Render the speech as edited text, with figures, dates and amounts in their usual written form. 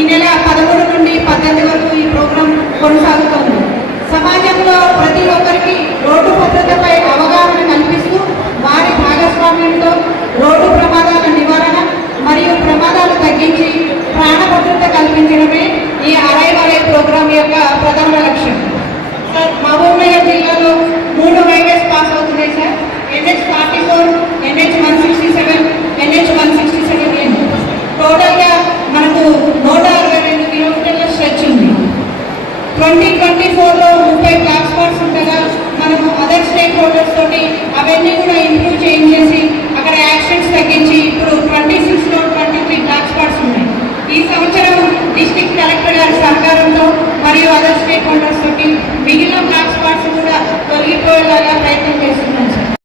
ఈ నెల 13 నుండి 18 వరకు ఈ ప్రోగ్రాం కొనసాగుతోంది. సమాజంలో ప్రతి ఒక్కరికి రోడ్డు భద్రతపై అవగాహన కల్పిస్తూ వారి భాగస్వామ్యంతో రోడ్డు ప్రమాదాల నివారణ మరియు ప్రమాదాలు తగ్గించి ప్రాణ భద్రత కల్పించడమే ఈ అరైవలే ప్రోగ్రాం యొక్క ప్రధాన లక్ష్యం. సార్, మహబూబ్నగర్ జిల్లాలో 3 హైవేస్ పాస్ అవుతున్నాయి సార్. NH-44, NH-167, NH-167N. టోటల్గా మనకు 162 కిలోమీటర్ల స్ట్రెచ్ ఉంది. 2024లో 30 బ్లాక్ స్పాట్స్ ఉండగా మనము అదర్ స్టేక్ హోల్డర్స్ తోటి అవన్నీ కూడా ఇంప్రూవ్ చేయించేసి